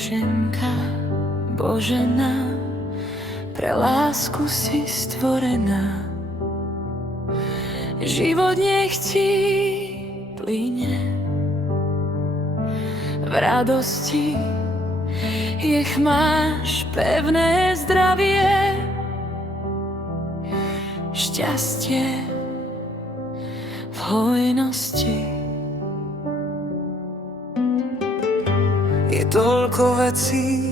stvořenka, Božena, pre lásku si stvorená. Život nech ti plyne v radosti, nech máš pevné zdravie, šťastie v hojnosti. Je toľko vecí,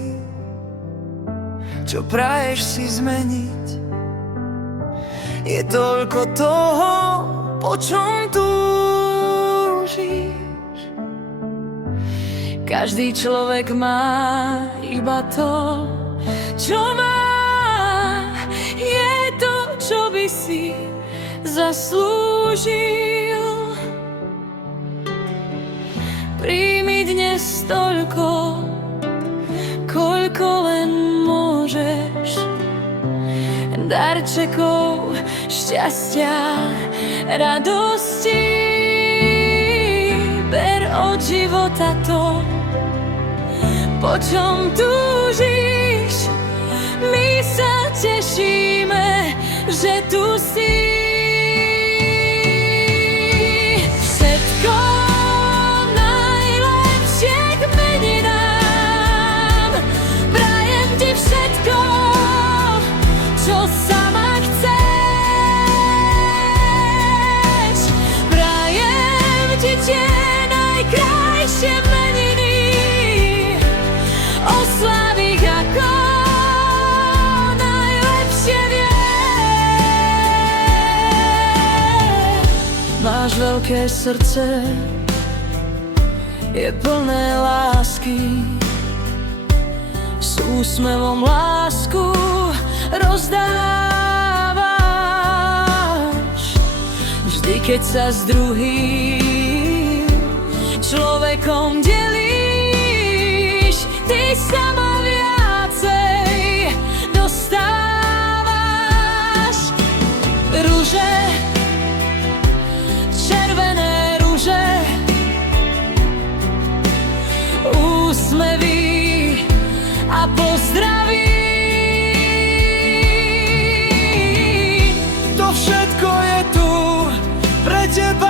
čo praješ si zmeniť. Je toľko toho, po čom túžiš. Každý človek má iba to, čo má. Je to, čo by si zaslúžil. Príjmi dnes toľko, koľko len môžeš. Darčekov šťastia, radosti. Ber od života to, po čom túžiš. My sa tešíme, že tu si. Všetko najlepšie k meninám. Prajem ti všetko, čo sama chceš. Prajem ti tie najkrajšie meniny, oslav ich ako najlepšie vieš. Máš veľké srdce, je plné lásky, s úsmevom lásku rozdávaš. Vždy, keď sa s druhým človekom delíš, ty sama viacej dostávaš. Ruže, červené ruže, úsmevy a pozdraví. To všetko je tu pre teba.